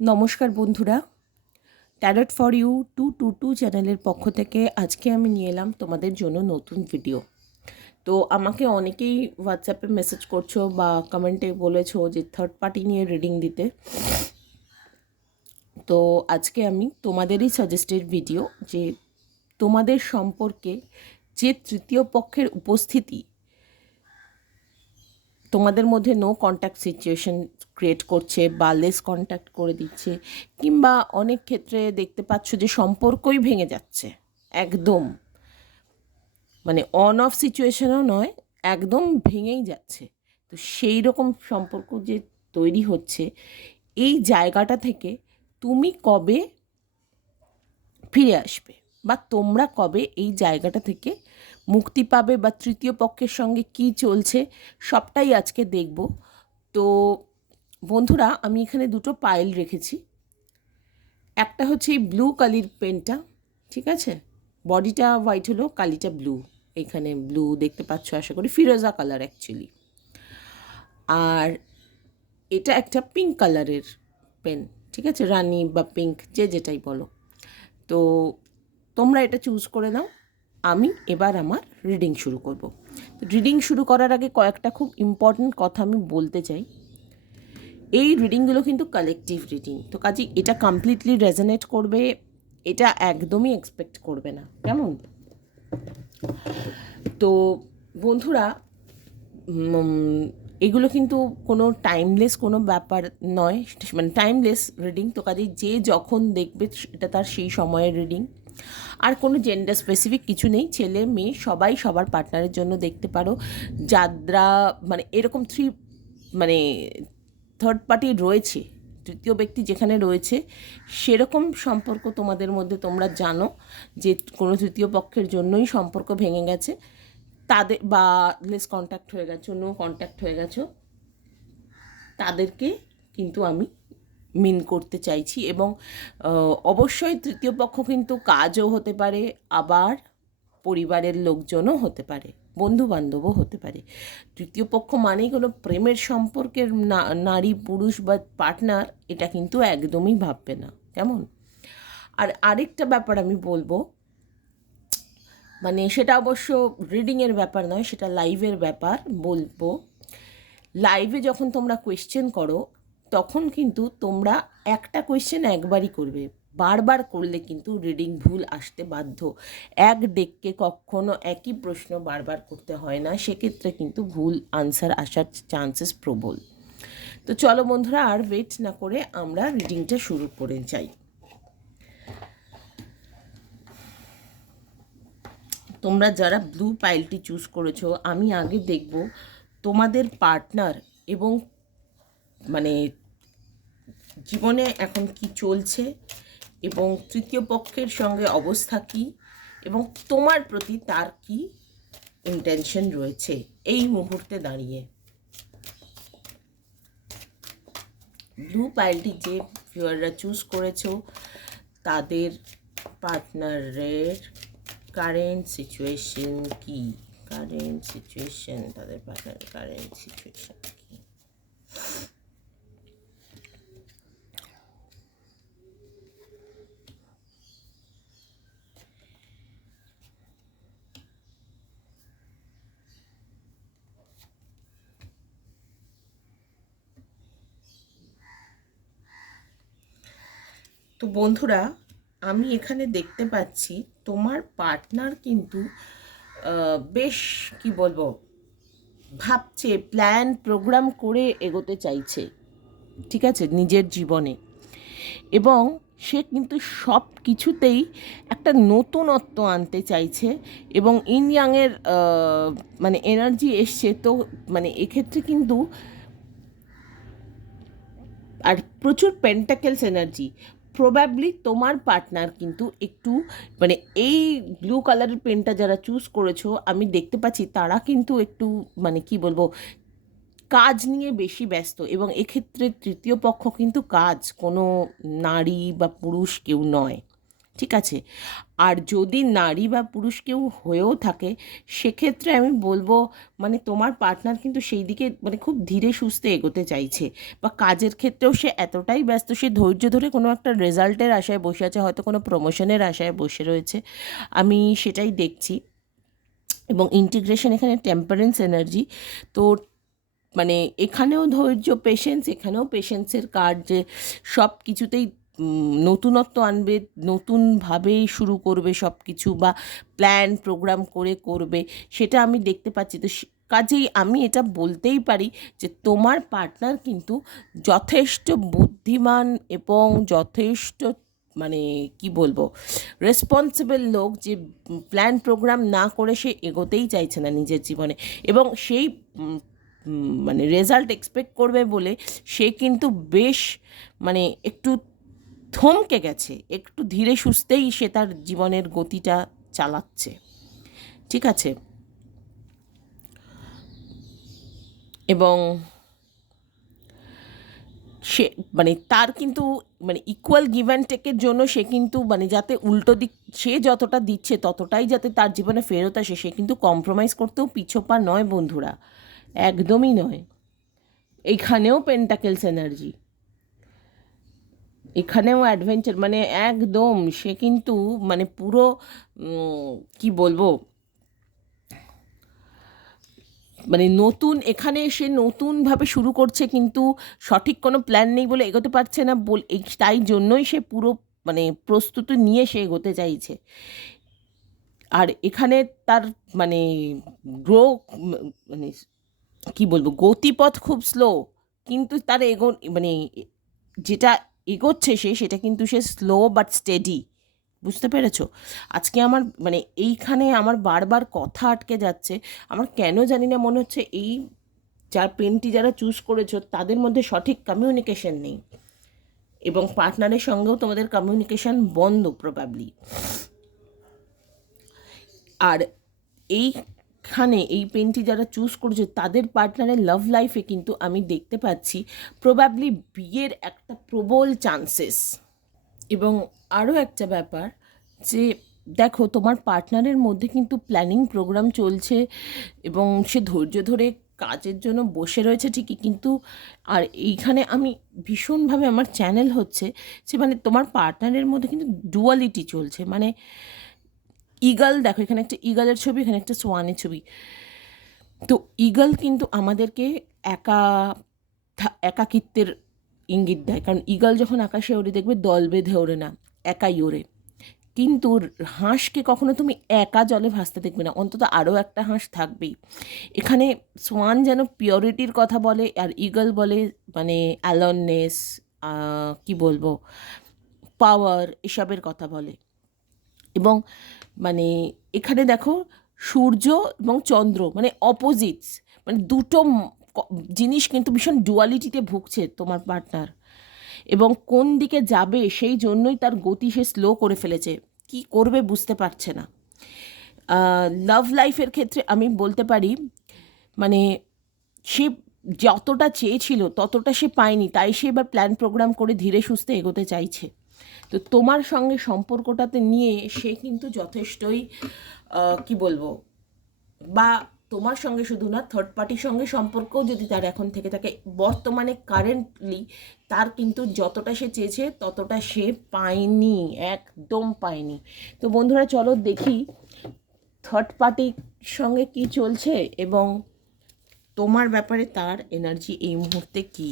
নমস্কার বন্ধুরা, tarot for you 222 চ্যানেলের পক্ষ থেকে আজকে আমি নিয়ে এলাম তোমাদের জন্য নতুন ভিডিও। তো আমাকে অনেকেই হোয়াটসঅ্যাপে মেসেজ করছো বা কমেন্টে বলেছো যে থার্ড পার্টি নিয়ে রিডিং দিতে। তো আজকে আমি তোমাদেরই সাজেস্টেড ভিডিও যে তোমাদের সম্পর্কে যে তৃতীয় পক্ষের উপস্থিতি তোমাদের মধ্যে নো কন্ট্যাক্ট সিচুয়েশন ক্রিয়েট করছে বা লেস কন্ট্যাক্ট করে দিচ্ছে, কিংবা অনেক ক্ষেত্রে দেখতে পাচ্ছ যে সম্পর্কই ভেঙে যাচ্ছে একদম, মানে অন অফ সিচুয়েশনও নয়, একদম ভেঙেই যাচ্ছে। তো সেই রকম সম্পর্ক যে তৈরি হচ্ছে, এই জায়গাটা থেকে তুমি কবে ফিরে আসবে বা তোমরা কবে এই জায়গাটা থেকে মুক্তি পাবে বা তৃতীয় পক্ষের সঙ্গে কি চলছে সবটাই আজকে দেখব। তো বন্ধুরা, আমি এখানে দুটো পাইল রেখেছি। একটা হচ্ছে এই ব্লু কালির পেনটা, ঠিক আছে, বডিটা হোয়াইট হলো, কালিটা ব্লু, এখানে ব্লু দেখতে পাচ্ছ আশা করি, ফিরোজা কালার অ্যাকচুয়ালি। আর এটা একটা পিঙ্ক কালারের পেন, ঠিক আছে, রানি বা পিঙ্ক যে যেটাই বলো। তো তোমরা এটা চুজ করে নাও। আমি এবার আমার রিডিং শুরু করব। রিডিং শুরু করার আগে কয়েকটা খুব ইম্পর্ট্যান্ট কথা আমি বলতে চাই। এই রিডিংগুলো কিন্তু কালেকটিভ রিডিং, তো কাজেই এটা কমপ্লিটলি রেজোনেট করবে এটা একদমই এক্সপেক্ট করবে না, কেমন? তো বন্ধুরা, এগুলো কিন্তু কোনো টাইমলেস কোনো ব্যাপার নয়, মানে টাইমলেস রিডিং। তো কাজেই যে যখন দেখবে এটা তার সেই সময়ের রিডিং। আর কোনো জেন্ডার স্পেসিফিক কিছু নেই, ছেলে মেয়ে সবাই সবার পার্টনারের জন্য দেখতে পারো। যারা মানে এরকম মানে থার্ড পার্টি রয়েছে, তৃতীয় ব্যক্তি যেখানে রয়েছে, সেরকম সম্পর্ক তোমাদের মধ্যে তোমরা জানো যে কোনো তৃতীয় পক্ষের জন্যই সম্পর্ক ভেঙে গেছে, তাদের বা লেস কন্ট্যাক্ট হয়ে গেছো, নো কন্ট্যাক্ট হয়ে গেছো, তাদেরকে কিন্তু আমি মিন করতে চাইছি। এবং অবশ্যই তৃতীয় পক্ষ কিন্তু কাজও হতে পারে, আবার পরিবারের লোকজনও হতে পারে, বন্ধু বান্ধবও হতে পারে। তৃতীয় পক্ষ মানেই কোনো প্রেমের সম্পর্কের নারী পুরুষ বা পার্টনার, এটা কিন্তু একদমই ভাববে না, কেমন? আর আরেকটা ব্যাপার আমি বলবো, মানে সেটা অবশ্য রিডিংয়ের ব্যাপার নয়, সেটা লাইভের ব্যাপার বলবো। লাইভে যখন তোমরা কোয়েশ্চেন করো, তখন কিন্তু তোমরা একটা কোয়েশ্চেন একবারই করবে, বারবার করলে কিন্তু রিডিং ভুল আসতে বাধ্য। এক ডেককে কখনো একই প্রশ্ন বারবার করতে হয় না, সেক্ষেত্রে কিন্তু ভুল আনসার আসার চান্সেস প্রবল। তো চলো বন্ধুরা, আর ওয়েট না করে আমরা রিডিংটা শুরু করে যাই। তোমরা যারা ব্লু পাইলটি চুজ করেছো, আমি আগে দেখব তোমাদের পার্টনার এবং মানে জীবনে এখন কি চলছে, এবং তৃতীয় পক্ষের সঙ্গে অবস্থা কী, এবং তোমার প্রতি তার কি ইন্টেনশন রয়েছে এই মুহূর্তে দাঁড়িয়ে। ব্লু পাইলটি যে ভিউয়াররা চুজ করেছো, তাদের পার্টনারের কারেন্ট সিচুয়েশন কি, কারেন্ট সিচুয়েশন, তাদের পার্টনারের কারেন্ট সিচুয়েশন কি। তো বন্ধুরা, আমি এখানে দেখতে পাচ্ছি তোমার পার্টনার কিন্তু বেশ কি বলবো, ভাবছে, প্ল্যান প্রোগ্রাম করে এগোতে চাইছে, ঠিক আছে, নিজের জীবনে। এবং সে কিন্তু সব কিছুতেই একটা নতুনত্ব আনতে চাইছে, এবং ইন ইয়াংয়ের মানে এনার্জি এসছে। তো মানে এক্ষেত্রে কিন্তু আর প্রচুর পেন্টাকেলস এনার্জি। প্রবাবলি তোমার পার্টনার কিন্তু একটু মানে এই ব্লু কালারের পেনটা যারা চুজ করেছো, আমি দেখতে পাচ্ছি তারা কিন্তু একটু মানে কি বলবো, কাজ নিয়ে বেশি ব্যস্ত। এবং এক্ষেত্রে তৃতীয় পক্ষ কিন্তু কাজ, কোনো নারী বা পুরুষ কেউ নয়, ঠিক আছে। আর যদি নারী বা পুরুষ কেউ হয়েও থাকে, সেক্ষেত্রে আমি বলবো মানে তোমার পার্টনার কিন্তু সেই দিকে মানে খুব ধীরে সুস্থে এগোতে চাইছে, বা কাজের ক্ষেত্রেও সে এতটাই ব্যস্ত, সে ধৈর্য ধরে কোনো একটা রেজাল্টের আশায় বসে আছে, হয়তো কোনো প্রমোশনের আশায় বসে রয়েছে, আমি সেটাই দেখছি। এবং ইন্টিগ্রেশন এখানে টেম্পারেন্স এনার্জি, তো মানে এখানেও ধৈর্য, পেশেন্স, এখানেও পেশেন্সের কার্ড, যে সব কিছুতেই নতুনত্ব আনবে, নতুনভাবে শুরু করবে সব কিছু, বা প্ল্যান প্রোগ্রাম করে করবে, সেটা আমি দেখতে পাচ্ছি। তো কাজেই আমি এটা বলতেই পারি যে তোমার পার্টনার কিন্তু যথেষ্ট বুদ্ধিমান এবং যথেষ্ট মানে কি বলবো রেসপন্সিবল লোক, যে প্ল্যান প্রোগ্রাম না করে সে এগোতেই চাইছে না নিজের জীবনে, এবং সেই মানে রেজাল্ট এক্সপেক্ট করবে বলে সে কিন্তু বেশ মানে একটু থমকে গেছে, একটু ধীরে সুস্থেই সে তার জীবনের গতিটা চালাচ্ছে। ঠিক আছে। এবং সে মানে তার কিন্তু মানে ইকুয়াল গিভ অ্যান্ড টেকের জন্য সে কিন্তু মানে যাতে উল্টো দিক, সে যতটা দিচ্ছে ততটাই যাতে তার জীবনে ফেরত আসে, সে কিন্তু কম্প্রোমাইজ করতেও পিছোপা নয় বন্ধুরা, একদমই নয়। এইখানেও পেন্টাকেলস এনার্জি, এখানেও অ্যাডভেঞ্চার, মানে একদম সে কিন্তু মানে পুরো কি বলবো মানে নতুন এখানে এসে নতুনভাবে শুরু করছে, কিন্তু সঠিক কোনো প্ল্যান নেই বলে এগোতে পারছে না, তাই জন্যই সে পুরো মানে প্রস্তুতি নিয়ে সে এগোতে চাইছে। আর এখানে তার মানে গ্রো মানে কি বলবো গতিপথ খুব স্লো, কিন্তু তার মানে যেটা এগোচ্ছে সে, সেটা কিন্তু সে স্লো বাট স্টেডি। বুঝতে পেরেছো? আজকে আমার মানে এইখানে আমার বারবার কথা আটকে যাচ্ছে, আমার কেন জানি না মনে হচ্ছে এই পেনটি যারা চুজ করেছো তাদের মধ্যে সঠিক কমিউনিকেশন নেই, এবং পার্টনারের সঙ্গেও তোমাদের কমিউনিকেশন বন্ধ প্রবাবলি। আর এইখানে এই পেনটি যারা চুজ করেছে তাদের পার্টনারের লাভ লাইফে কিন্তু আমি দেখতে পাচ্ছি প্রবাবলি বিয়ের একটা প্রবল চান্সেস। এবং আরও একটা ব্যাপার যে দেখো তোমার পার্টনারের মধ্যে কিন্তু প্ল্যানিং প্রোগ্রাম চলছে, এবং সে ধৈর্য ধরে কাজের জন্য বসে রয়েছে ঠিকই, কিন্তু আর এইখানে আমি ভীষণভাবে আমার চ্যানেল হচ্ছে যে মানে তোমার পার্টনারের মধ্যে কিন্তু ডুয়ালিটি চলছে, মানে ইগল, দেখো এখানে একটা ইগলের ছবি, এখানে একটা সোয়ানের ছবি। তো ইগল কিন্তু আমাদেরকে একা একাকিত্বের ইঙ্গিত দেয়, কারণ ইগল যখন আকাশে ওড়ে দেখবে দল বেঁধে ওড়ে না, একাই ওড়ে। কিন্তু হাঁসকে কখনো তুমি একা জলে ভাসতে দেখবে না, অন্তত আরও একটা হাঁস থাকবেই। এখানে সোয়ান যেন পিওরিটির কথা বলে, আর ইগল বলে মানে অ্যালননেস, কি বলবো পাওয়ার, এসবের কথা বলে। এবং মানে এখানে দেখো সূর্য এবং চন্দ্র মানে অপোজিটস, মানে দুটো জিনিস কিন্তু ভীষণ ডুয়ালিটিতে ভুগছে তোমার পার্টনার, এবং কোন দিকে যাবে সেই জন্যই তার গতি সে স্লো করে ফেলেছে, কি করবে বুঝতে পারছে না। লাভ লাইফের ক্ষেত্রে আমি বলতে পারি মানে সে যতটা চেয়েছিল ততটা সে পায়নি, তাই সে এবার প্ল্যান প্রোগ্রাম করে ধীরে সুস্থে এগোতে চাইছে। তো তোমার সঙ্গে সম্পর্কটাতে নিয়ে সে কিন্তু যথেষ্টই কি বলবো, বা তোমার সঙ্গে শুধু না, থার্ড পার্টির সঙ্গে সম্পর্কও যদি তার এখন থেকে থাকে, বর্তমানে কারেন্টলি তার কিন্তু যতটা সে চেয়েছে ততটা সে পায়নি, একদম পায়নি। তো বন্ধুরা চলো দেখি থার্ড পার্টির সঙ্গে কি চলছে, এবং তোমার ব্যাপারে তার এনার্জি এই মুহূর্তে কী।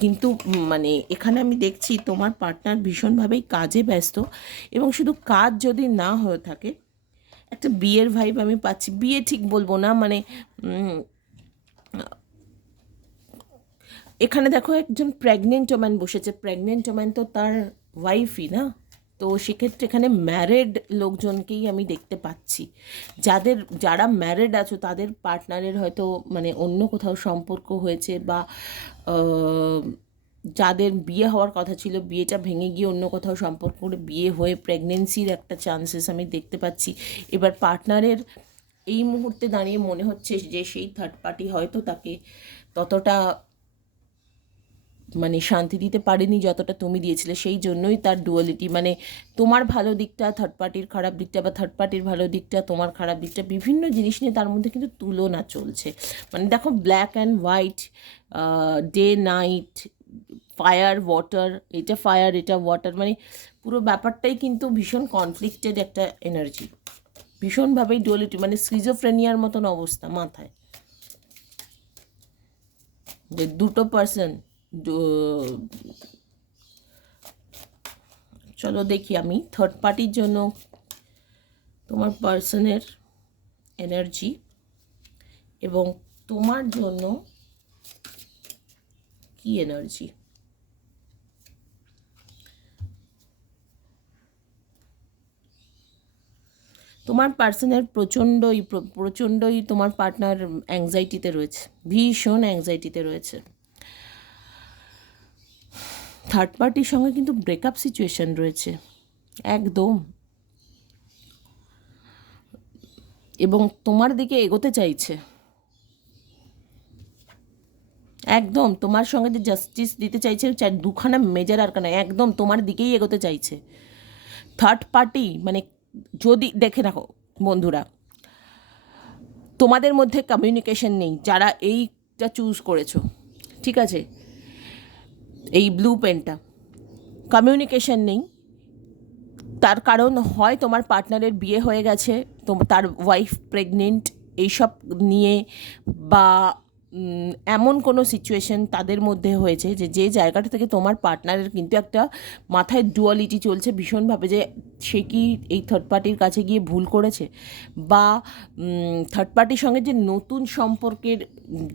কিন্তু মানে এখানে আমি দেখছি তোমার পার্টনার ভীষণভাবেই কাজে ব্যস্ত, এবং শুধু কাজ যদি না হয়ে থাকে, একটা বিয়ের ভাইব আমি পাচ্ছি, বিয়ে ঠিক বলবো না মানে এখানে দেখো একজন প্রেগনেন্ট ওম্যান বসেছে, প্রেগনেন্ট ওম্যান তো তার ওয়াইফই না, তো সেক্ষেত্রে এখানে ম্যারেড লোকজনকেই আমি দেখতে পাচ্ছি। যারা ম্যারেড আছো তাদের পার্টনারের হয়তো মানে অন্য কোথাও সম্পর্ক হয়েছে, বা যাদের বিয়ে হওয়ার কথা ছিল বিয়েটা ভেঙে গিয়ে অন্য কোথাও সম্পর্ক করে বিয়ে হয়ে প্রেগনেন্সির একটা চান্সেস আমি দেখতে পাচ্ছি। এবার পার্টনারের এই মুহূর্তে দাঁড়িয়ে মনে হচ্ছে যে সেই থার্ড পার্টি হয়তো তাকে ততটা মানে শান্তি দিতে পারেনি যতটা তুমি দিয়েছিলে, সেই জন্যই তার ডুয়ালিটি, মানে তোমার ভালো দিকটা থার্ড পার্টির খারাপ দিকটা, বা থার্ড পার্টির ভালো দিকটা তোমার খারাপ দিকটা, বিভিন্ন জিনিস নিয়ে তার মধ্যে কিন্তু তুলনা চলছে। মানে দেখো, black and white, day night, fire water, এটা ফায়ার এটা ওয়াটার, মানে পুরো ব্যাপারটাই কিন্তু ভীষণ কনফ্লিক্টেড একটা এনার্জি, ভীষণভাবেই ডুয়ালিটি, মানে স্কিজোফ্রেনিয়ার মতন অবস্থা মাথায়, যে দুটো পার্সন। চলো দেখি আমি থার্ড পার্টির জন্য তোমার পার্সনের এনার্জি এবং তোমার জন্য কি এনার্জি। তোমার পার্সনের প্রচণ্ডই তোমার পার্টনার অ্যাংজাইটিতে রয়েছে, ভীষণ অ্যাংজাইটিতে রয়েছে। থার্ড পার্টির সঙ্গে কিন্তু ব্রেকআপ সিচুয়েশন রয়েছে একদম, এবং তোমার দিকে এগোতে চাইছে একদম, তোমার সঙ্গে যে জাস্টিস দিতে চাইছে, দুখানা মেজার আর কেন, একদম তোমার দিকেই এগোতে চাইছে থার্ড পার্টি। মানে যদি দেখে রাখো বন্ধুরা, তোমাদের মধ্যে কমিউনিকেশন নেই যারা এইটা চুজ করেছো, ঠিক আছে, এই ব্লু পেনটা, কমিউনিকেশন নেই। তার কারণ হয় তোমার পার্টনারের বিয়ে হয়ে গেছে, তার ওয়াইফ প্রেগনেন্ট, এইসব নিয়ে, বা এমন কোনো সিচুয়েশন তাদের মধ্যে হয়েছে যে যে জায়গাটা থেকে তোমার পার্টনারের কিন্তু একটা মাথায় ডুয়ালিটি চলছে ভীষণভাবে, যে সে কি এই থার্ড পার্টির কাছে গিয়ে ভুল করেছে, বা থার্ড পার্টির সঙ্গে যে নতুন সম্পর্কের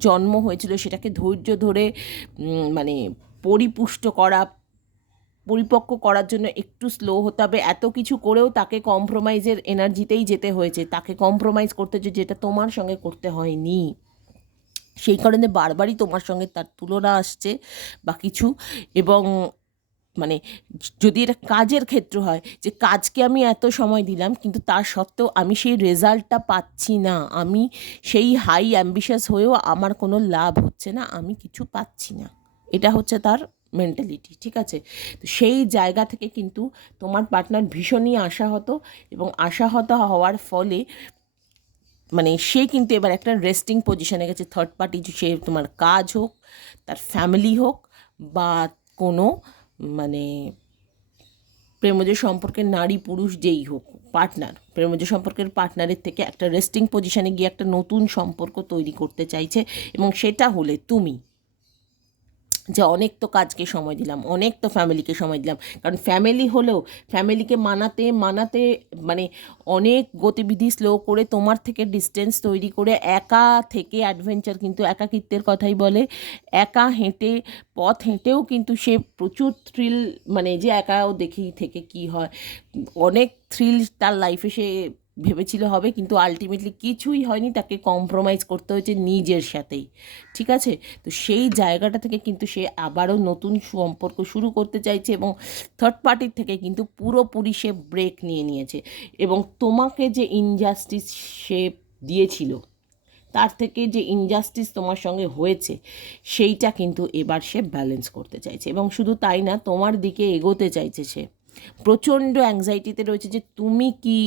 জন্ম হয়েছিল সেটাকে ধৈর্য ধরে মানে পরিপুষ্ট করা, পরিপক্ক করার জন্য একটু স্লো হতে হবে, এত কিছু করেও তাকে কম্প্রোমাইজের এনার্জিতেই যেতে হয়েছে, তাকে কম্প্রোমাইজ করতে, যেটা তোমার সঙ্গে করতে হয়নি, সেই কারণে বারবারই তোমার সঙ্গে তার তুলনা আসছে বা কিছু। এবং মানে যদি এটা কাজের ক্ষেত্র হয়, যে কাজকে আমি এত সময় দিলাম কিন্তু তার সত্ত্বেও আমি সেই রেজাল্টটা পাচ্ছি না, আমি সেই হাই অ্যাম্বিশাস হয়েও আমার কোনো লাভ হচ্ছে না, আমি কিছু পাচ্ছি না, এটা হচ্ছে তার মেন্টালিটি, ঠিক আছে। তো সেই জায়গা থেকে কিন্তু তোমার পার্টনার ভীষণই আশাহত, এবং আশাহত হওয়ার ফলে মানে সে কিন্তু এবার একটা রেস্টিং পজিশনে গেছে। থার্ড পার্টি, সে তোমার কাজ হোক, তার ফ্যামিলি হোক, বা কোনো মানে প্রেমজ সম্পর্কের নারী পুরুষ যেই হোক, পার্টনার, প্রেমজ সম্পর্কের পার্টনারের থেকে একটা রেস্টিং পজিশনে গিয়ে একটা নতুন সম্পর্ক তৈরি করতে চাইছে, এবং সেটা হলে তুমি, যে অনেক তো কাজকে সময় দিলাম, অনেক তো ফ্যামিলিকে সময় দিলাম, কারণ ফ্যামিলি হলেও ফ্যামিলিকে মানাতে মানাতে মানে অনেক গতিবিধি স্লো করে তোমার থেকে ডিস্টেন্স তৈরি করে একা থেকে অ্যাডভেঞ্চার, কিন্তু একাকিত্বের কথাই বলে, একা হেঁটে পথ হেঁটেও কিন্তু সে প্রচুর থ্রিল, মানে যে একাও দেখি থেকে কি হয়, অনেক থ্রিল তার লাইফে সে ভেবেছিল হবে, কিন্তু আলটিমেটলি কিছুই হয়নি, তাকে কম্প্রোমাইজ করতে হয়েছে নিজের সাথেই, ঠিক আছে। তো সেই জায়গাটা থেকে কিন্তু সে আবারও নতুন সম্পর্ক শুরু করতে চাইছে, এবং থার্ড পার্টির থেকে কিন্তু পুরোপুরি সে ব্রেক নিয়ে নিয়েছে, এবং তোমাকে যে ইনজাস্টিস সে দিয়েছিল, তার থেকে যে ইনজাস্টিস তোমার সঙ্গে হয়েছে সেইটা কিন্তু এবার সে ব্যালেন্স করতে চাইছে, এবং শুধু তাই না, তোমার দিকে এগোতে চাইছে সে, প্রচণ্ড অ্যাংজাইটিতে রয়েছে যে তুমি কি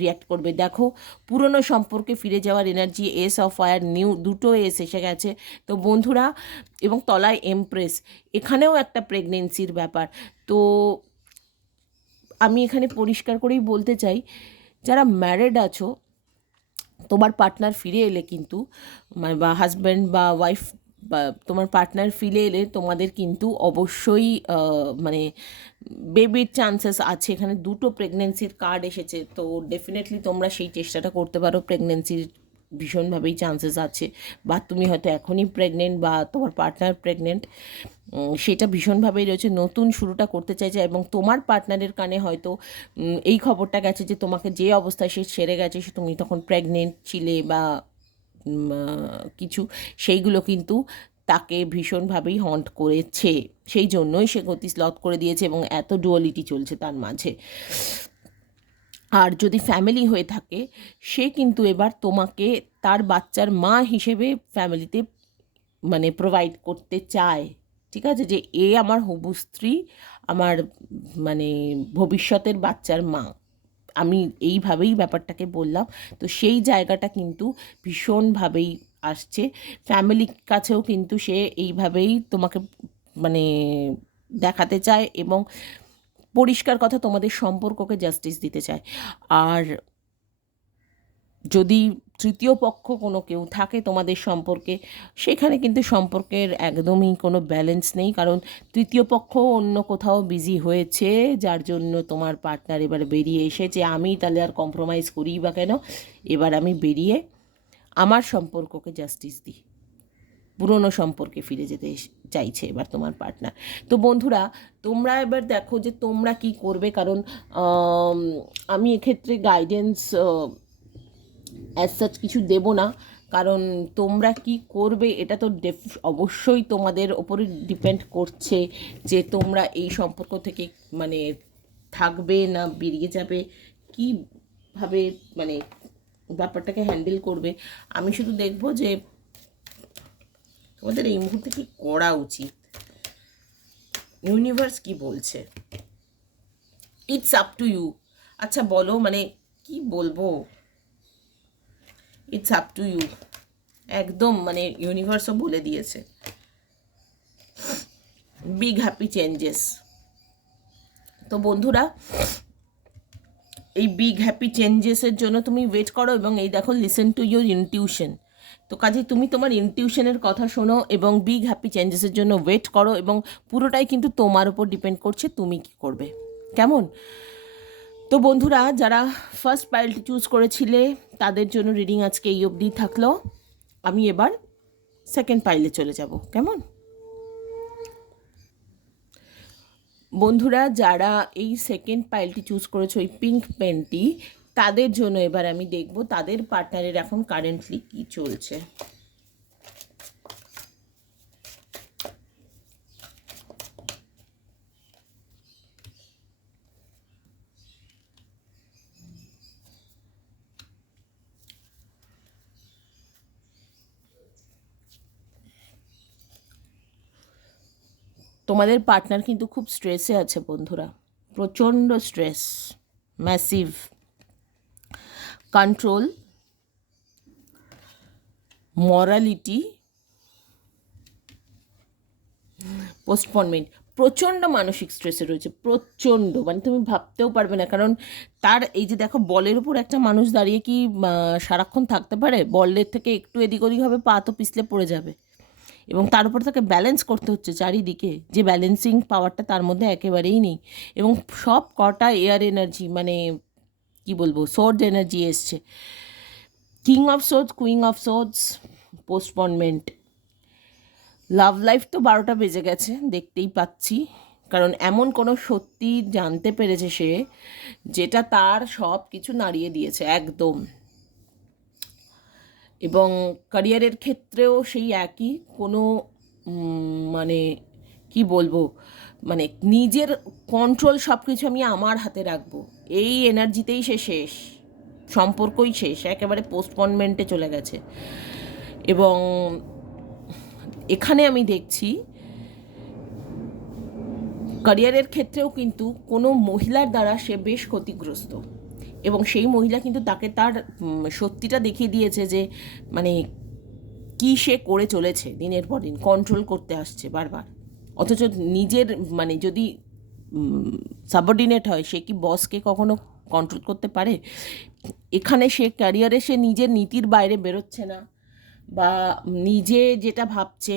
রিয়্যাক্ট করবে। দেখো, পুরনো সম্পর্কে ফিরে যাওয়ার energy, S of fire, new, দুটো এস এসে গেছে। তো বন্ধুরা, এবং তলায় এমপ্রেস, এখানেও একটা প্রেগনেন্সির ব্যাপার। তো আমি এখানে পরিষ্কার করেই বলতে চাই, যারা ম্যারিড আছো, তোমার পার্টনার ফিরে এলে কিন্তু, বা হাজব্যান্ড বা ওয়াইফ বা তোমার পার্টনার ফিরে এলে তোমাদের কিন্তু অবশ্যই মানে বেবির চান্সেস আছে। এখানে দুটো প্রেগনেন্সির কার্ড এসেছে, তো ডেফিনেটলি তোমরা সেই চেষ্টাটা করতে পারো, প্রেগনেন্সির ভীষণভাবেই চান্সেস আছে, বা তুমি হয়তো এখনই প্রেগনেন্ট বা তোমার পার্টনার প্রেগনেন্ট, সেটা ভীষণভাবেই রয়েছে, নতুন শুরুটা করতে চাইছে। এবং তোমার পার্টনারের কানে হয়তো এই খবরটা গেছে যে তোমাকে যে অবস্থায় সে ছেড়ে গেছে, সে তুমি তখন প্রেগনেন্ট ছিলে বা কিছু, সেইগুলো কিন্তু তাকে ভীষণভাবেই হন্ট করেছে, সেই জন্যই সে গতি স্লথ করে দিয়েছে, এবং এত ডুয়ালিটি চলছে তার মাঝে। আর যদি ফ্যামিলি হয়ে থাকে, সে কিন্তু এবার তোমাকে তার বাচ্চার মা হিসেবে ফ্যামিলিতে মানে প্রোভাইড করতে চায়, ঠিক আছে, যে এ আমার হবু স্ত্রী, আমার মানে ভবিষ্যতের বাচ্চার মা। আমি এইভাবেই ব্যাপারটাকে বললাম। তো সেই জায়গাটা কিন্তু ভীষণভাবেই আসছে। ফ্যামিলির কাছেও কিন্তু সে এইভাবেই তোমাকে মানে দেখাতে চায় এবং পরিষ্কার কথা তোমাদের সম্পর্ককে জাস্টিস দিতে চায়। আর যদি তৃতীয় পক্ষ কোনো কেউ থাকে তোমাদের সম্পর্কে, সেখানে কিন্তু সম্পর্কের একদমই কোনো ব্যালেন্স নেই, কারণ তৃতীয় পক্ষ অন্য কোথাও বিজি হয়েছে, যার জন্য তোমার পার্টনার এবার বেরিয়ে এসেছে। আমি তাহলে আর কম্প্রোমাইজ করিই বা কেন, এবার আমি বেরিয়ে আমার সম্পর্ককে জাস্টিস দিই। পুরনো সম্পর্কে ফিরে যেতে চাইছে এবার তোমার পার্টনার। তো বন্ধুরা, তোমরা এবার দেখো যে তোমরা কি করবে, কারণ আমি এক্ষেত্রে গাইডেন্স অ্যাজ সাচ কিছু দেবো না, কারণ তোমরা কি করবে এটা তো অবশ্যই তোমাদের ওপরে ডিপেন্ড করছে যে তোমরা এই সম্পর্ক থেকে মানে থাকবে না বেরিয়ে যাবে, কীভাবে মানে ব্যাপারটাকে হ্যান্ডেল করবে। আমি শুধু দেখবো যে তোমাদের এই মুহূর্তে কি করা উচিত, ইউনিভার্স কি বলছে। It's up to you. আচ্ছা বলো, মানে কি বলবো, ইটস আপ টু ইউ। একদম মানে ইউনিভার্সও বলে দিয়েছে বিগ হ্যাপি চেঞ্জেস। তো বন্ধুরা, এই বিগ হ্যাপি চেঞ্জেসের জন্য তুমি ওয়েট করো এবং এই দেখো লিসেন টু ইউর ইনটিউশন। তো কাজে তুমি তোমার ইনটিউশনের কথা শোনো এবং বিগ হ্যাপি চেঞ্জেসের জন্য ওয়েট করো, এবং পুরোটাই কিন্তু তোমার উপর ডিপেন্ড করছে তুমি কি করবে, কেমন? তো বন্ধুরা, যারা ফার্স্ট পাইলটি চুজ করেছিলে তাদের জন্য রিডিং আজকে এই অবধি থাকলো। আমি এবার সেকেন্ড পাইলে চলে যাব, কেমন? বন্ধুরা, যারা এই সেকেন্ড পাইলটি চুজ করেছো, ওই পিঙ্ক পেনটি, তাদের জন্য এবার আমি দেখব তাদের পার্টনারের এখন কারেন্টলি কি চলছে। তোমাদের পার্টনার কিন্তু খুব স্ট্রেসে আছে বন্ধুরা, প্রচণ্ড stress, massive control, morality, postponement, প্রচণ্ড মানসিক স্ট্রেসে রয়েছে, প্রচণ্ড, মানে তুমি ভাবতেও পারবে না। কারণ তার এই যে দেখো, বলের উপর একটা মানুষ দাঁড়িয়ে কি সারাক্ষণ থাকতে পারে? বলের থেকে একটু এদিক ওদিক হবে, পা তো পিছলে পড়ে যাবে, এবং তার উপর তাকে ব্যালেন্স করতে হচ্ছে চারিদিকে, যে ব্যালেন্সিং পাওয়ারটা তার মধ্যে একেবারেই নেই। এবং সব কটা এয়ার এনার্জি, মানে কি বলবো, সোর্ড এনার্জি এসছে, king of swords, cooing of swords, postponement. Love life তো 12টা বেজে গেছে, দেখতেই পাচ্ছি, কারণ এমন কোনো সত্যি জানতে পেরেছে সে, যেটা তার সব কিছু নাড়িয়ে দিয়েছে একদম। এবং ক্যারিয়ারের ক্ষেত্রেও সেই একই, কোনো মানে কি বলবো, মানে নিজের কন্ট্রোল সব কিছু আমি আমার হাতে রাখবো, এই এনার্জিতেই সে শেষ, সম্পর্কই শেষ, একেবারে পোস্টপনমেন্টে চলে গেছে। এবং এখানে আমি দেখছি ক্যারিয়ারের ক্ষেত্রেও কিন্তু কোনো মহিলার দ্বারা সে বেশ ক্ষতিগ্রস্ত, এবং সেই মহিলা কিন্তু তাকে তার সত্যিটা দেখিয়ে দিয়েছে যে মানে কি সে করে চলেছে, দিনের পর দিন কন্ট্রোল করতে আসছে বারবার। অথচ নিজের মানে যদি সাবঅর্ডিনেট হয়, সে কি বসকে কখনো কন্ট্রোল করতে পারে? এখানে সে ক্যারিয়ারে সে নিজের নীতির বাইরে বেরোচ্ছে না, বা নিজে যেটা ভাবছে,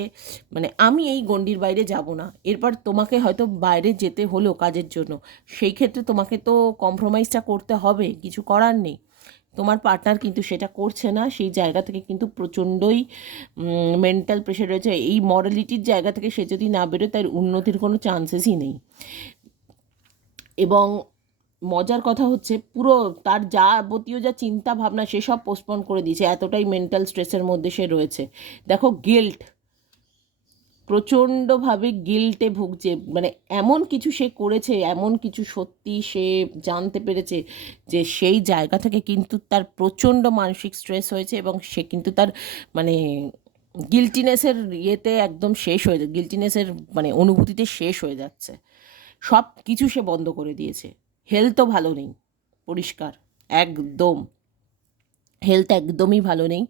মানে আমি এই গণ্ডির বাইরে যাব না, এরপর তোমাকে হয়তো বাইরে যেতে হলো কাজের জন্য, সেই ক্ষেত্রে তোমাকে তো কম্প্রোমাইজটা করতে হবে, কিছু করার নেই। তোমার পার্টনার কিন্তু সেটা করছে না, সেই জায়গা থেকে কিন্তু প্রচণ্ডই মেন্টাল প্রেশার রয়েছে। এই মরালিটির জায়গা থেকে সে যদি না বেরোয়, তার উন্নতির কোনো চান্সেসই নেই। এবং মজার কথা হচ্ছে, পুরো তার যাবতীয় যা চিন্তা ভাবনা সেসব পোস্টপন করে দিয়েছে, এতটাই মেন্টাল স্ট্রেসের মধ্যে সে রয়েছে। দেখো, গিল্ট, প্রচণ্ডভাবে গিল্টে ভুগছে, মানে এমন কিছু সে করেছে, এমন কিছু সত্যি সে জানতে পেরেছে, যে সেই জায়গা থেকে কিন্তু তার প্রচণ্ড মানসিক স্ট্রেস হয়েছে, এবং সে কিন্তু তার মানে গিল্টিনেসের ইয়েতে একদম শেষ হয়ে যায়, গিল্টিনেসের মানে অনুভূতিতে শেষ হয়ে যাচ্ছে, সব কিছু সে বন্ধ করে দিয়েছে। হেলথও ভালো নেই, পরিষ্কার একদম, হেলথ একদমই ভালো নেই।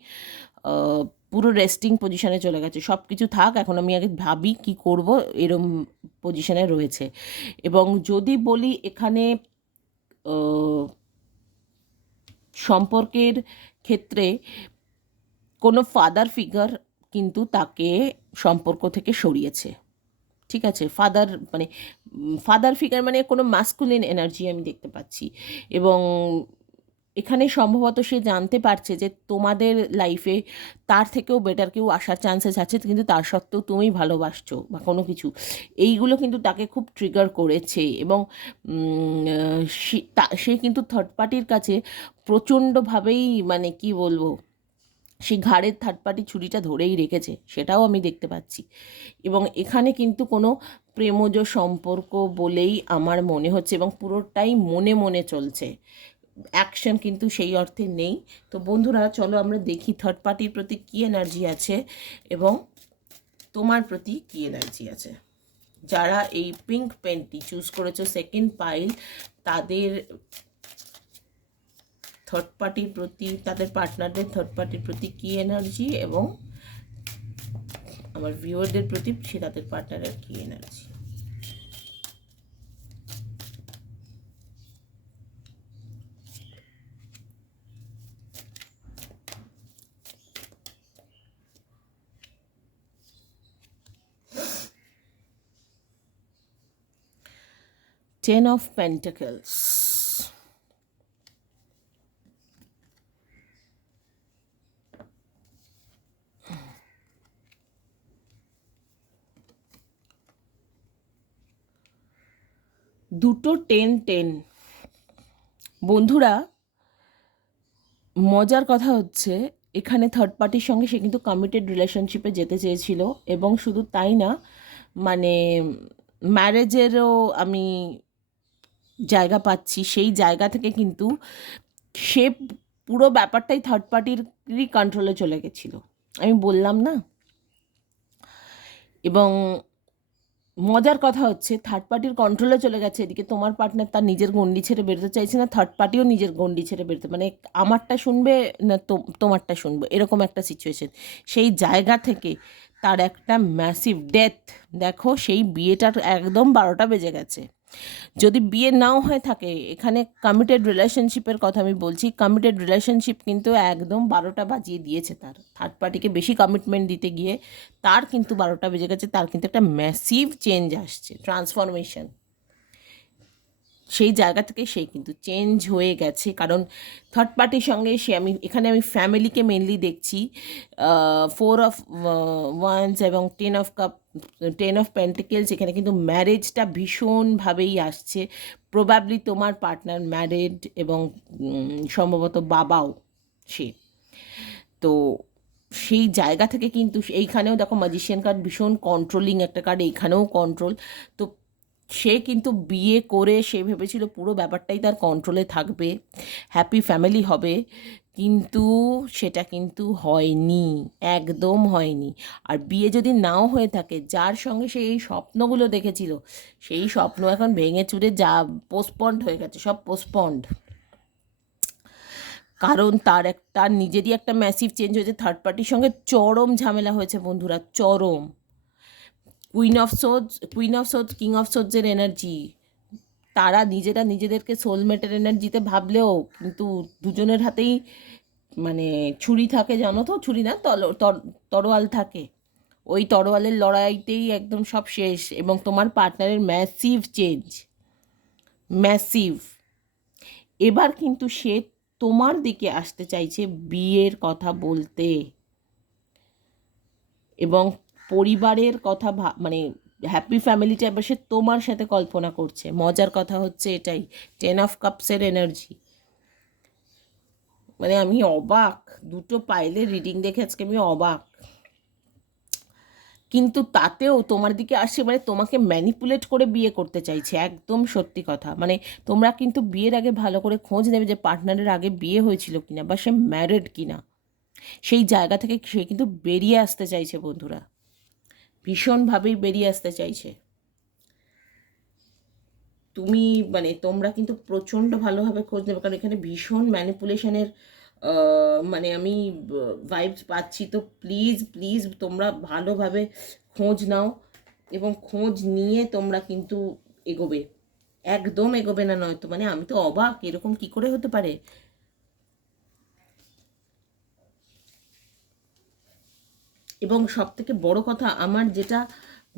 আহ, পুরো রেস্টিং পজিশনে চলে গেছে, সব কিছু থাক, এখন আমি আগে ভাবি কি করব, এরম পজিশনে রয়েছে। এবং যদি বলি এখানে আহ, সম্পর্কের ক্ষেত্রে কোনো ফাদার ফিগার কিন্তু তাকে সম্পর্ক থেকে সরিয়েছে, ঠিক আছে? ফাদার ফিগার মানে কোনো মাস্কুলিন এনার্জি আমি দেখতে পাচ্ছি। এবং এখানে সম্ভবত সে জানতে পারছে যে তোমাদের লাইফে তার থেকেও বেটার কেউ আসার চান্সেস আছে, কিন্তু তার সত্ত্বেও তুমি ভালোবাসছো বা কোনো কিছু, এইগুলো কিন্তু তাকে খুব ট্রিগার করেছে। এবং সে কিন্তু থার্ড পার্টির কাছে প্রচণ্ডভাবেই, মানে কি বলবো, সে ঘাড়ের থার্ড পার্টি ছুরিটা ধরেই রেখেছে, সেটাও আমি দেখতে পাচ্ছি। এবং এখানে কিন্তু কোনো প্রেমজ সম্পর্ক বলেই আমার মনে হচ্ছে, এবং পুরোটাই মনে মনে চলছে, অ্যাকশন কিন্তু সেই অর্থে নেই। তো বন্ধুরা, চলো আমরা দেখি থার্ড পার্টির প্রতি কী এনার্জি আছে এবং তোমার প্রতি কী এনার্জি আছে। যারা এই পিঙ্ক পেনটি চুজ করেছো, সেকেন্ড পাইল, তাদের থার্ড পার্টির প্রতি, তাদের পার্টনারদের থার্ড পার্টির প্রতি কী এনার্জি, এবং আমার ভিউয়ারদের প্রতি সে তাদের পার্টনারের কী এনার্জি। টেন অফ পেন্টাকেলস, দুটো 10-10। বন্ধুরা, মজার কথা হচ্ছে এখানে থার্ড পার্টির সঙ্গে সে কিন্তু কমিটেড রিলেশনশিপে যেতে চেয়েছিল, এবং শুধু তাই না, মানে ম্যারেজেরও আমি জায়গা পাচ্ছি। সেই জায়গা থেকে কিন্তু সে পুরো ব্যাপারটাই থার্ড পার্টিরই কন্ট্রোলে চলে গেছিলো, আমি বললাম না। এবং মজার কথা হচ্ছে থার্ড পার্টির কন্ট্রোলে চলে গেছে, এদিকে তোমার পার্টনার তার নিজের গণ্ডি ছেড়ে বেরোতে চাইছে না, থার্ড পার্টিও নিজের গণ্ডি ছেড়ে বেরোতে, মানে আমারটা শুনবে না তোমারটা শুনবে, এরকম একটা সিচুয়েশন। সেই জায়গা থেকে তার একটা ম্যাসিভ ডেথ, দেখো সেই বিয়েটার একদম 12টা বেজে গেছে। যদি বিয়ে নাও হয়ে থাকে, এখানে কমিটেড রিলেশনশিপের কথা আমি বলছি, কমিটেড রিলেশনশিপ কিন্তু একদম 12টা বাজিয়ে দিয়েছে, তার থার্ড পার্টিকে বেশি কমিটমেন্ট দিতে গিয়ে তার কিন্তু 12টা বেজে গেছে, তার কিন্তু একটা ম্যাসিভ চেঞ্জ আসছে, ট্রান্সফরমেশন। সেই জায়গা থেকে সে কিন্তু চেঞ্জ হয়ে গেছে, কারণ থার্ড পার্টির সঙ্গে সে, আমি ফ্যামিলিকে মেনলি দেখছি। 4 অফ ওয়ান্স এবং 10 অফ কাপ, 10 অফ পেন্টিকেলস, এখানে কিন্তু ম্যারেজটা ভীষণভাবেই আসছে। প্রবাবলি তোমার পার্টনার ম্যারেড, এবং সম্ভবত বাবাও সে। তো সেই জায়গা থেকে কিন্তু এইখানেও দেখো ম্যাজিশিয়ান কার্ড, ভীষণ কন্ট্রোলিং একটা কার্ড, এইখানেও কন্ট্রোল। তো সে কিন্তু বিয়ে করে সে ভেবেছিল পুরো ব্যাপারটাই তার কন্ট্রোলে থাকবে, হ্যাপি ফ্যামিলি হবে, কিন্তু সেটা কিন্তু হয়নি, একদম হয়নি। আর বিয়ে যদি নাও হয়ে থাকে, যার সঙ্গে সে এই স্বপ্নগুলো দেখেছিল, সেই স্বপ্ন এখন ভেঙে চুরে যা পোস্টপন্ড হয়ে গেছে, সব পোস্টপন্ড। কারণ তার নিজেরই একটা ম্যাসিভ চেঞ্জ হয়েছে, থার্ড পার্টির সঙ্গে চরম ঝামেলা হয়েছে বন্ধুরা, চরম। Queen of swords king of সোর্ডসের এনার্জি, তারা নিজেদেরকে সোলমেটের এনার্জিতে ভাবলেও কিন্তু দুজনের হাতেই মানে ছুরি থাকে, জানো তো, ছুরি না, তরোয়াল থাকে, ওই তরোয়ালের লড়াইতেই একদম সব শেষ। এবং তোমার পার্টনারের ম্যাসিভ চেঞ্জ, ম্যাসিভ। এবার কিন্তু সে তোমার দিকে আসতে চাইছে বিয়ের কথা বলতে, এবং পরিবারের কথা মানে হ্যাপি ফ্যামিলিটা এবার সে তোমার সাথে কল্পনা করছে। মজার কথা হচ্ছে এটাই, 10 অফ কাপসের এনার্জি, মানে আমি অবাক, দুটো পাইলে রিডিং দেখে আজকে আমি অবাক। কিন্তু তাতেও তোমার দিকে আসছে, মানে তোমাকে ম্যানিপুলেট করে বিয়ে করতে চাইছে, একদম সত্যি কথা। মানে তোমরা কিন্তু বিয়ের আগে ভালো করে খোঁজ নেবে যে পার্টনারের আগে বিয়ে হয়েছিল কিনা, বা সে ম্যারিড কিনা, সেই জায়গা থেকে সে কিন্তু বেরিয়ে আসতে চাইছে বন্ধুরা, ভীষণভাবেই বেরিয়ে আসতে চাইছে। তুমি মানে তোমরা কিন্তু প্রচণ্ড ভালোভাবে খোঁজ নেবে, কারণ এখানে ভীষণ ম্যানিপুলেশনের মানে আমি ভাইবস পাচ্ছি। তো প্লিজ প্লিজ তোমরা ভালোভাবে খোঁজ নাও, এবং খোঁজ নিয়ে তোমরা কিন্তু এগোবে, একদম এগোবে না, নয়তো মানে আমি তো অবাক, এরকম কি করে হতে পারে। এবং সব থেকে বড় কথা আমার যেটা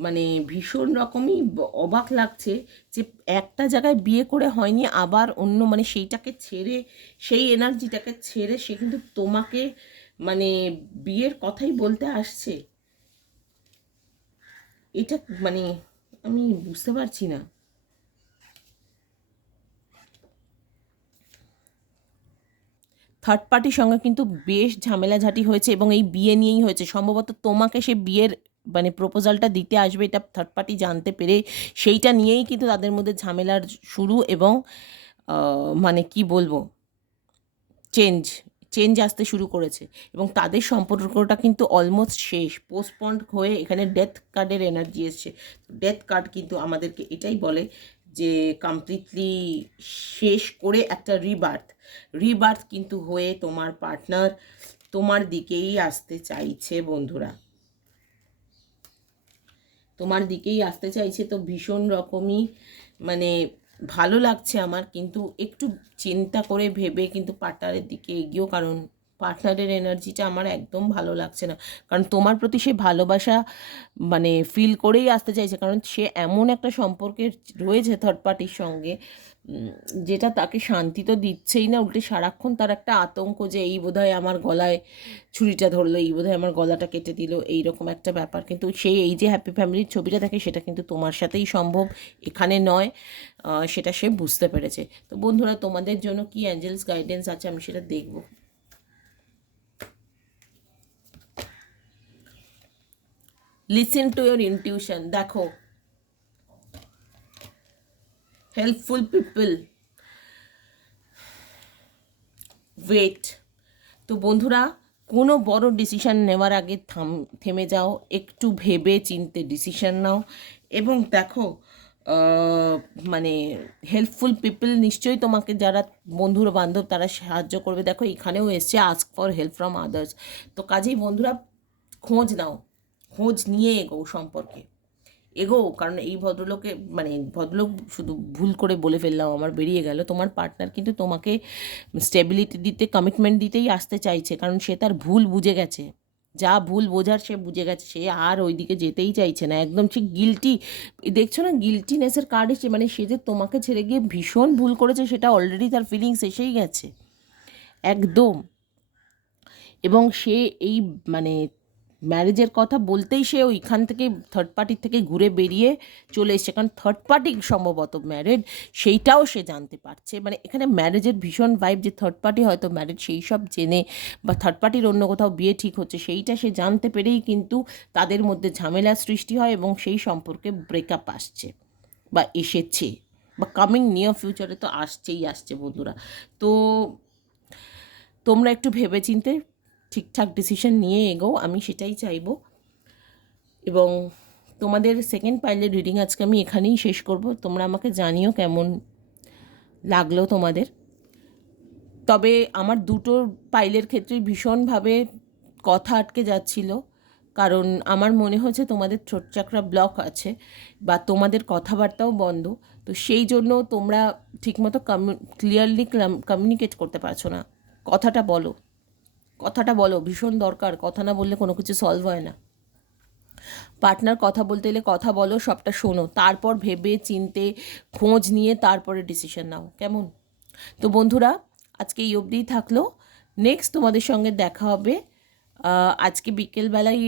মানে ভীষণ রকমই অবাক লাগছে, যে একটা জায়গায় বিয়ে করে হয়নি, আবার অন্য মানে সেইটাকে ছেড়ে, সেই এনার্জিটাকে ছেড়ে সে কিন্তু তোমাকে মানে বিয়ের কথাই বলতে আসছে। এটা মানে আমি বুঝতে পারছি না। থার্ড পার্টির সঙ্গে কিন্তু বেশ ঝামেলাঝাটি হয়েছে, এবং এই বিয়ে নিয়েই হয়েছে সম্ভবত। তোমাকে সে বিয়ের মানে প্রপোজালটা দিতে আসবে, এটা থার্ড পার্টি জানতে পেরে সেইটা নিয়েই কিন্তু তাদের মধ্যে ঝামেলার শুরু, এবং মানে কি বলবো, চেঞ্জ চেঞ্জ আসতে শুরু করেছে। এবং তাদের সম্পর্কটা কিন্তু অলমোস্ট শেষ, পোস্টপন্ড হয়ে এখানে ডেথ কার্ডের এনার্জি এসছে। ডেথ কার্ড কিন্তু আমাদেরকে এটাই বলে যে কমপ্লিটলি শেষ করে একটা রিবার্থ কিন্তু হয়ে তোমার পার্টনার তোমার দিকেই আসতে চাইছে বন্ধুরা, তোমার দিকেই আসতে চাইছে। তো ভীষণ রকমই মানে ভালো লাগছে আমার, কিন্তু একটু চিন্তা করে ভেবে কিন্তু পার্টনারের দিকে এগিয়েও, কারণ পার্টনারের এনার্জিটা আমার একদম ভালো লাগছে না। কারণ তোমার প্রতি সে ভালোবাসা মানে ফিল করেই আসতে চাইছে, কারণ সে এমন একটা সম্পর্কে রয়েছে থার্ড পার্টির সঙ্গে, যেটা তাকে শান্তি তো দিচ্ছেই না, উল্টে সারাক্ষণ তার একটা আতঙ্ক যে এই বোধহয় আমার গলায় ছুরিটা ধরলো, এই বোধহয় আমার গলাটা কেটে দিল, এইরকম একটা ব্যাপার। কিন্তু সেই এই যে হ্যাপি ফ্যামিলির ছবিটা দেখে, সেটা কিন্তু তোমার সাথেই সম্ভব, এখানে নয়, সেটা সে বুঝতে পেরেছে। তো বন্ধুরা, তোমাদের জন্য কি অ্যাঞ্জেলস গাইডেন্স আছে আমি সেটা দেখব। Listen to your intuition. দেখো, হেল্পফুল পিপল, ওয়েট। তো বন্ধুরা, কোনো বড় ডিসিশান নেওয়ার আগে থেমে যাও, একটু ভেবে চিনতে ডিসিশান নাও। এবং দেখো মানে হেল্পফুল পিপল নিশ্চয়ই তোমাকে, যারা বন্ধুর বান্ধব তারা সাহায্য করবে। দেখো এখানেও এসছে ask for help from others. তো কাজেই বন্ধুরা, খোঁজ নাও, খোঁজ নিয়ে এগো সম্পর্কে, এগো। কারণ এই ভদ্রলোকে মানে ভদ্রলোক শুধু ভুল করে বলে ফেললাম, আমার বেরিয়ে গেল, তোমার পার্টনার কিন্তু তোমাকে স্টেবিলিটি দিতে, কমিটমেন্ট দিতেই আসতে চাইছে, কারণ সে তার ভুল বুঝে গেছে, যা ভুল বোঝার সে বুঝে গেছে, সে আর ওইদিকে যেতেই চাইছে না, একদম সে গিল্টি, দেখছো না গিল্টিনেসের কার্ড এসে, মানে সে যে তোমাকে ছেড়ে গিয়ে ভীষণ ভুল করেছে সেটা অলরেডি তার ফিলিংস এসেই গেছে একদম। এবং সে এই মানে ম্যারেজের কথা বলতেই সে ওইখান থেকে থার্ড পার্টির থেকে ঘুরে বেরিয়ে চলে এসছে, কারণ থার্ড পার্টি সম্ভবত ম্যারেড, সেইটাও সে জানতে পারছে। মানে এখানে ম্যারেজের ভীষণ ভাইব, যে থার্ড পার্টি হয়তো ম্যারেজ, সেই সব জেনে, বা থার্ড পার্টির অন্য কোথাও বিয়ে ঠিক হচ্ছে, সেইটা সে জানতে পেরেই কিন্তু তাদের মধ্যে ঝামেলার সৃষ্টি হয়, এবং সেই সম্পর্কে ব্রেকআপ আসছে বা এসেছে, বা কামিং নিয়ার ফিউচারে তো আসছে বন্ধুরা। তো তোমরা একটু ভেবেচিন্তে ঠিকঠাক ডিসিশন নিয়ে এগো, আমি সেটাই চাইবো। এবং তোমাদের সেকেন্ড পাইলের রিডিং আজকে আমি এখানেই শেষ করব। তোমরা আমাকে জানিও কেমন লাগলো তোমাদের। তবে আমার দুটো পাইলের ক্ষেত্রে ভীষণভাবে কথা আটকে যাচ্ছিল, কারণ আমার মনে হচ্ছে তোমাদের থ্রোট চাকরা ব্লক আছে, বা তোমাদের কথাবার্তাও বন্ধ। তো সেই জন্য তোমরা ঠিকমতো ক্লিয়ারলি কমিউনিকেট করতে পারছো না। কথাটা বলো, ভীষণ দরকার, কথা না বললে কোনো কিছু সলভ হয় না। পার্টনার কথা বলতে এলে কথা বলো, সবটা শোনো, তারপর ভেবে চিনতে খোঁজ নিয়ে তারপরে ডিসিশন নাও, কেমন? তো বন্ধুরা, আজকে এই অবধিই থাকলো। নেক্সট তোমাদের সঙ্গে দেখা হবে আজকে বিকেলবেলায়।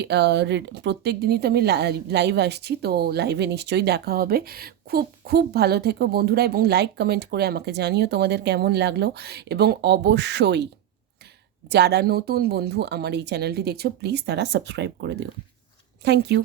প্রত্যেক দিনই তো আমি লাইভ আসছি, তো লাইভে নিশ্চয়ই দেখা হবে। খুব খুব ভালো থেকো বন্ধুরা, এবং লাইক কমেন্ট করে আমাকে জানিও তোমাদের কেমন লাগলো। এবং অবশ্যই যারা নতুন বন্ধু আমার এই চ্যানেলটি দেখছো, প্লিজ তারা সাবস্ক্রাইব করে দিও। Thank you.